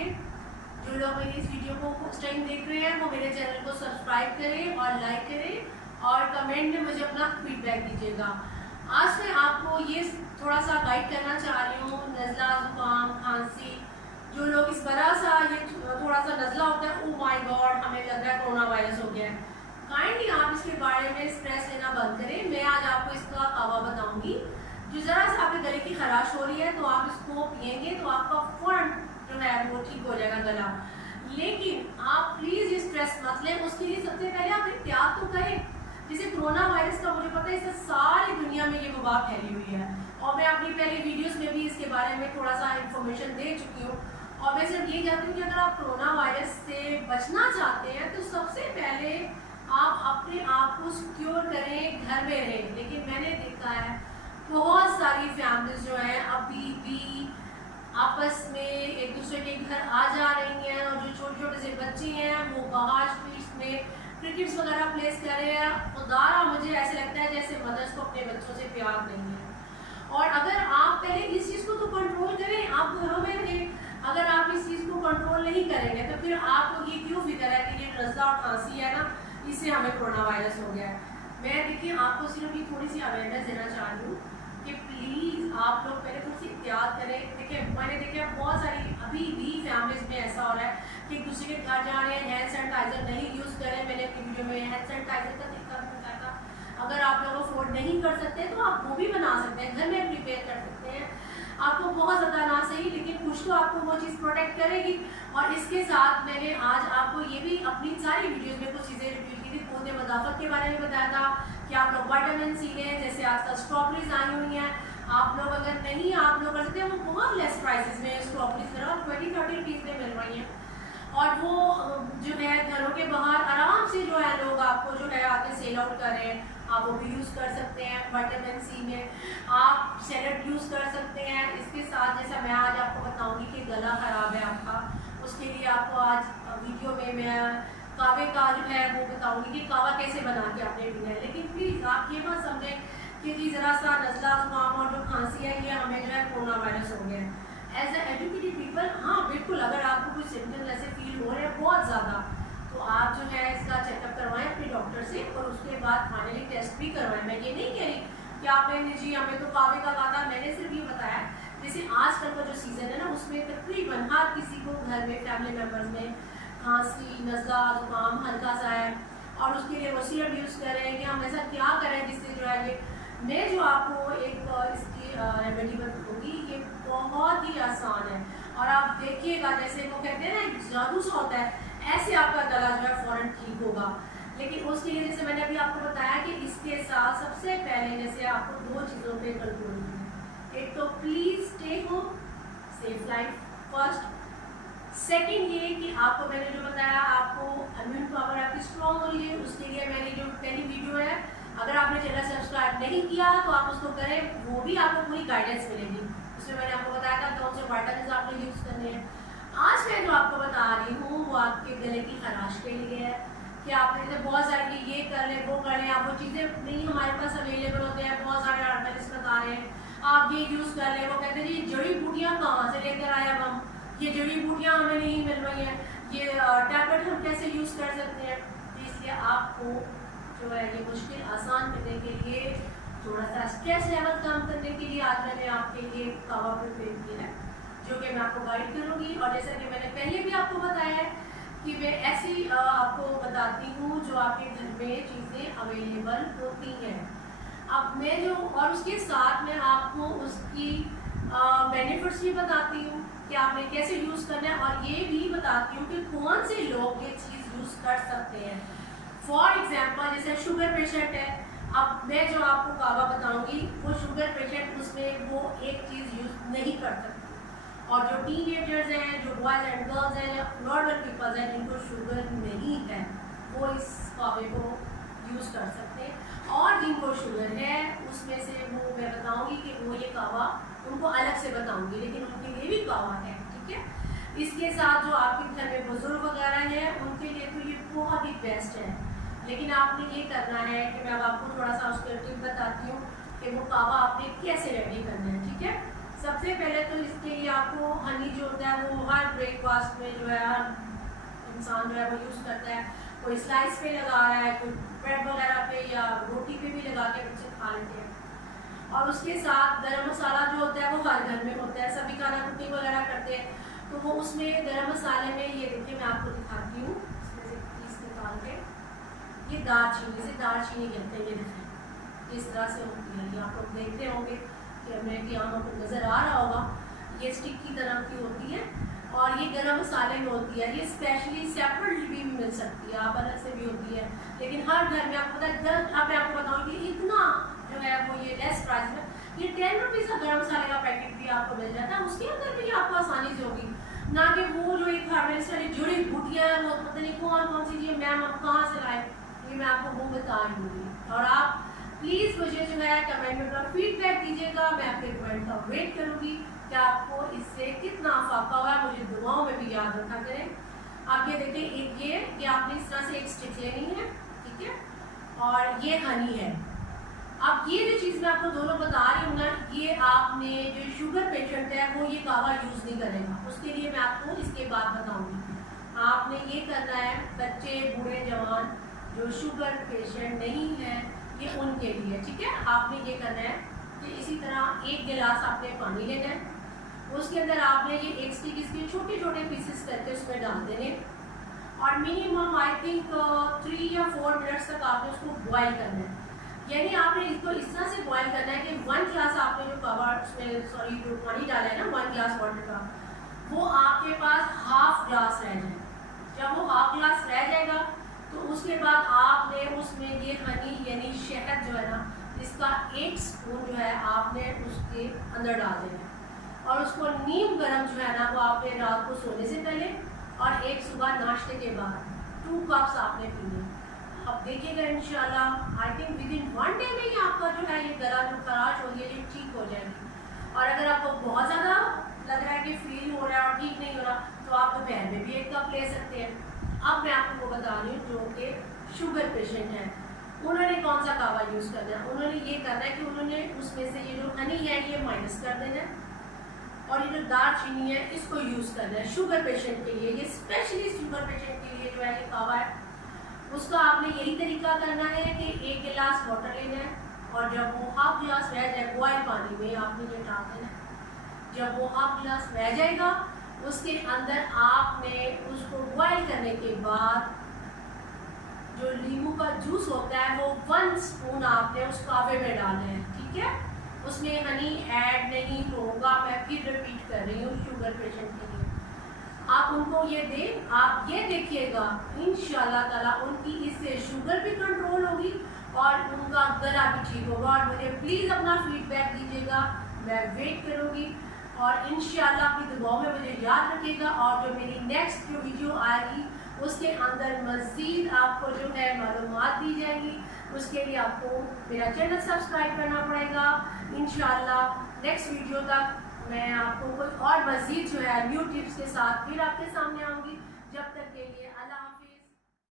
लिए। जो लोग मेरी इस वीडियो को फर्स्ट टाइम देख रहे हैं वो मेरे चैनल को सब्सक्राइब करें और लाइक करें और कमेंट में मुझे अपना फीडबैक दीजिएगा। आज मैं आपको ये थोड़ा सा गाइड करना चाह रही हूँ। नज़ला, जुकाम, खांसी, जो लोग इस बड़ा सा ये थोड़ा सा नज़ला होता है, ओ माय गॉड हमें लग रहा है कोरोना वायरस हो गया है, काइंडली आप इसके बारे में स्ट्रेस लेना बंद करें। मैं आज आपको इसका कावा बताऊंगी। जो ज़रा सा आपके गले की खराश हो रही है तो आप इसको पिएंगे तो आपका फौरन जो है वो ठीक हो जाएगा गला। लेकिन आप प्लीज़ ये स्ट्रेस मत लें। उसके लिए सबसे पहले आप एहतियात तो करें। जैसे कोरोना वायरस का मुझे पता है इससे सारी दुनिया में ये वबा फैली हुई है और मैं अपनी पहली वीडियोस में भी इसके बारे में थोड़ा सा इंफॉर्मेशन दे चुकी हूँ। और मैं सिर्फ ये चाहती हूँ कि अगर आप कोरोना वायरस से बचना चाहते हैं तो सबसे पहले आप अपने आप को सिक्योर करें, घर में रहें। लेकिन मैंने देखा है बहुत सारी फैमिलीज जो है अभी भी आपस में एक दूसरे के घर आ जा रही हैं और जो छोटे छोटे से बच्चे हैं वो बाहर स्ट्रीट्स में क्रिकेट्स वगैरह प्लेस कर रहे हैं। खुदारा मुझे ऐसे लगता है जैसे मदर्स को अपने बच्चों से प्यार नहीं है। और अगर आप पहले इस चीज़ को तो कंट्रोल करें, आप घरों में रहें। अगर आप इस चीज़ को कंट्रोल नहीं करेंगे तो फिर आपको ये क्यों फिक्र है कि ये नज़ला और खांसी है ना, इससे हमें कोरोना वायरस हो गया है। मैं देखिए आपको सिर्फ ये थोड़ी सी अवेयरनेस देना चाह रही हूँ कि प्लीज़ आप लोग पहले थोड़ी सी एहतियात करें। देखिए मैंने देखा बहुत सारी अभी भी फैमिलीज में ऐसा हो रहा है कि एक दूसरे के घर जा रहे हैं, हैंड सैनिटाइजर नहीं यूज़ करें। मैंने अपनी वीडियो में हैंड सैनिटाइजर का तरीका बताया था। अगर आप लोग अफोर्ड नहीं कर सकते तो आप वो भी बना सकते हैं, घर में प्रिपेयर कर सकते हैं। आपको बहुत ज़्यादा ना सही लेकिन कुछ तो आपको वो चीज़ प्रोटेक्ट करेगी। और इसके साथ मैंने आज आपको ये भी अपनी सारी वीडियोज़ में कुछ चीज़ें रिपीट की थी। पौधे मदाफत के बारे में बताया था कि आप लोग विटामिन सी लें, जैसे आजकल स्ट्रॉबेरीज आई हुई हैं। आप लोग अगर नहीं आप लोग कर सकते हैं, वो बहुत लेस प्राइसेस में स्ट्रॉबेरीज करो, 20-30 रुपीज़ में मिल रही हैं। और वो जो है घरों के बाहर आराम से जो है लोग आपको जो है आके सेल आउट कर रहे हैं, आप वो भी यूज़ कर सकते हैं। विटामिन सी में आप सैलेड यूज़ कर सकते हैं। इसके साथ जैसा मैं आज आपको बताऊंगी कि गला ख़राब है आपका, उसके लिए आपको आज वीडियो में मैं कावे का जो है वो बताऊंगी कि कावा कैसे बना के आपने पीना है। लेकिन प्लीज़ आप ये मत समझें कि जी ज़रा सा नज़ला, जुकाम और जो खांसी है ये हमें जो है कोरोना वायरस हो गया है। एज ए एजुकेटेड पीपल हाँ बिल्कुल, अगर आपको कुछ सिम्टम्स ऐसे फील हो रहे हैं बहुत ज़्यादा तो आप जो है इसका चेकअप करवाएं अपने डॉक्टर से और उसके बाद फाइनली टेस्ट भी करवाएं। मैं ये नहीं कह रही कि आपने जी हमें तो कावे का कहा था, मैंने सिर्फ ये बताया जैसे आजकल का जो सीज़न है ना उसमें तकरीबन हर किसी को घर में फैमिली मेम्बर्स में खांसी, नज़ला, जुकाम हल्का सा है और उसके लिए वो सिरप यूज़ करें कि हम ऐसा क्या करें जिससे जो है ये मैं जो आपको एक इसकी रेमेडी बताऊँगी। ये बहुत ही आसान है और आप देखिएगा जैसे वो कहते हैं ना जादू सा होता है, ऐसे आपका गला जो है फ़ौरन ठीक होगा। लेकिन उसके लिए जैसे मैंने अभी आपको बताया कि इसके साथ सबसे पहले जैसे आपको 2 चीज़ों पे कंट्रोल करना है। एक तो please stay home, safe life first. Second ये कि आपको मैंने जो बताया आपको इम्यून पावर आपकी स्ट्रॉन्ग हो रही है, उसके लिए मैंने जो पहली वीडियो है अगर आपने चैनल सब्सक्राइब नहीं किया तो आप उसको करें, वो भी आपको पूरी गाइडेंस मिलेगी। उसमें मैंने आपको बताया था कौन से विटामिन आपको यूज़ करने हैं। आज मैं जो आपको बता रही हूँ वो आपके गले की खराश के लिए है कि आपने जैसे बहुत सारे कि ये कर लें वो कर लें, आप वो चीज़ें नहीं हमारे पास अवेलेबल होते हैं। बहुत सारे आर्टिकल्स बता रहे हैं आप ये यूज़ कर लें, वो कहते हैं जी जड़ी बूटियाँ कहाँ से लेकर आए अब हम, ये जड़ी बूटियाँ हमें नहीं मिल रही हैं, ये टैबलेट हम कैसे यूज़ कर सकते हैं। तो इसलिए आपको जो है ये मुश्किल आसान करने के लिए, थोड़ा सा स्ट्रेस लेवल कम करने के लिए आज मैंने आपके लिए कावा प्रिपेयर किया है जो कि मैं आपको गाइड करूँगी। और जैसा कि मैंने पहले भी आपको बताया है कि मैं ऐसी आपको बताती हूँ जो आपके घर में चीज़ें अवेलेबल होती हैं। अब मैं जो और उसके साथ मैं आपको उसकी बेनिफिट्स भी बताती हूँ कि आपने कैसे यूज़ करना है और ये भी बताती हूँ कि कौन से लोग ये चीज़ यूज़ कर सकते हैं। फॉर एग्जाम्पल जैसे शुगर पेशेंट है, अब मैं जो आपको कावा बताऊंगी वो शुगर पेशेंट उसमें वो एक चीज़ यूज़ नहीं कर सकती। और जो टीनेजर्स हैं, जो बॉयज़ एंड गर्ल्स हैं, या नॉर्मल पीपल्स हैं जिनको शुगर नहीं है वो इस कावे को यूज़ कर सकते हैं। और जिनको शुगर है उसमें से वो मैं बताऊंगी कि वो ये कावा उनको अलग से बताऊंगी, लेकिन उनके लिए भी कावा है, ठीक है। इसके साथ जो आपके घर में बुजुर्ग वगैरह हैं उनके लिए तो ये बहुत ही बेस्ट है। लेकिन आपने ये करना है कि मैं अब आपको थोड़ा सा उसके टिप बताती हूँ कि वो कावा आपने कैसे रेडी करना है, ठीक है। सबसे पहले तो इसके लिए आपको हनी जो होता है वो हर ब्रेकफास्ट में जो है हर इंसान जो है वो यूज़ करता है। कोई स्लाइस पे लगा रहा है, कोई ब्रेड वगैरह पे या रोटी पे भी लगा के बच्चे खा लेते हैं। और उसके साथ गरम मसाला जो होता है वो हर घर में होता है, सभी खाना कुकिंग वगैरह करते हैं, तो वो उसमें गरम मसाले में ये देखिए मैं आपको दिखाती हूँ, इसमें से पीस निकाल के, ये दालचीनी, इसे दालचीनी कहते हैं। ये देखें इस तरह से होती है, ये आप लोग देखते होंगे कि हमें कि यहाँ पर नज़र आ रहा होगा, ये स्टिक की तरह की होती है और ये गरम मसाले में होती है। ये स्पेशली सेपरेटली भी मिल सकती है, आप अलग से भी होती है, लेकिन हर घर में आपको पता है। अब मैं आपको बताऊँ कि इतना जो है वो ये लेस प्राइस में ये 10 रुपीज़ का गरम मसाले का पैकेट भी आपको मिल जाता है। उसके अंदर भी आपको आसानी से होगी, ना कि वो जो एक हार्वेस्ट वाली जुड़ी बूटियाँ हैं वो पता नहीं कौन कौन सी चीज़ मैम आप कहाँ से लाए, ये मैं आपको वो बता रही हूँ। और आप प्लीज़ मुझे जो है कमेंट में अपना फीडबैक दीजिएगा, मैं आपके कमेंट का वेट करूँगी कि आपको इससे कितना फायदा हुआ है। मुझे दुआओं में भी याद रखा करें। आप ये देखें, ये आपने इस तरह से एक स्टिक लेनी है, ठीक है, और ये हनी है। अब ये जो चीज़ मैं आपको दोनों बता रही हूँ ना, ये आपने जो शुगर पेशेंट है वो ये कावा यूज़ नहीं करेगा, उसके लिए मैं आपको इसके बाद बताऊँगी। आपने ये करना है, बच्चे बूढ़े जवान जो शुगर पेशेंट नहीं है ये उनके लिए, ठीक है। आपने ये करना है कि इसी तरह एक गिलास आपने पानी लेना है, उसके अंदर आपने ये एक स्टिक इसके छोटे छोटे पीसेस करके उसमें डाल देने और मिनिमम आई थिंक 3 या 4 मिनट्स तक आपने उसको बॉयल करना है। यानी आपने इसको इस तरह से बॉयल करना है कि 1 ग्लास आपने जो कवर उसमें जो पानी डाला है ना 1 ग्लास वाटर का, वो आपके पास हाफ ग्लास रह जाए। जब वो हाफ ग्लास रह जाएगा तो उसके बाद आपने उसमें ये हनी यानी शहद जो है ना, इसका 1 स्पून जो है आपने उसके अंदर डाल देना है और उसको नीम गर्म जो है ना वो आपने रात को सोने से पहले और एक सुबह नाश्ते के बाद 2 कप्स आपने पीने। अब देखिएगा इंशाल्लाह I think with in 1 day में ही आपका जो है ये गला जो खराश हो गई है ये ठीक हो जाएगी। और अगर आपको बहुत ज़्यादा लग रहा है कि फील हो रहा है और ठीक नहीं हो रहा तो आप दोपहर में भी 1 कप ले सकते हैं। अब मैं आपको बता रही हूँ जो कि शुगर पेशेंट हैं उन्होंने कौन सा कावा यूज़ करना है। उन्होंने ये करना है कि उन्होंने उसमें से ये जो हनी है ये माइनस कर देना है और ये जो दालचीनी है इसको यूज़ करना है शुगर पेशेंट के लिए। ये स्पेशली शुगर पेशेंट के लिए जो है ये कावा है, उसका आपने यही तरीका करना है कि 1 गिलास वाटर लेना है और जब वो हाफ गिलास रह जाए बॉयल पानी में आपने ये डाल देना है। जब वो हाफ गिलास रह जाएगा उसके अंदर आपने उसको बॉयल करने के बाद जो नींबू का जूस होता है वो 1 स्पून आपने उस कावे में डालना है, ठीक है। उसमें हनी ऐड नहीं होगा, मैं फिर रिपीट कर रही हूँ शुगर पेशेंट के लिए। आप उनको ये दें, आप ये देखिएगा इंशाल्लाह ताला उनकी इससे शुगर भी कंट्रोल होगी और उनका गला भी ठीक होगा। और मुझे प्लीज़ अपना फीडबैक दीजिएगा, मैं वेट करूँगी और इंशाल्लाह अपनी दुआओं में मुझे याद रखिएगा। और जो मेरी नेक्स्ट जो वीडियो आएगी उसके अंदर मज़ीद आपको जो है मालूमात दी जाएंगी, उसके लिए आपको मेरा चैनल सब्सक्राइब करना पड़ेगा। इंशाल्लाह नेक्स्ट वीडियो तक मैं आपको कोई और मज़ीद जो है न्यू टिप्स के साथ फिर आपके सामने आऊँगी। जब तक के लिए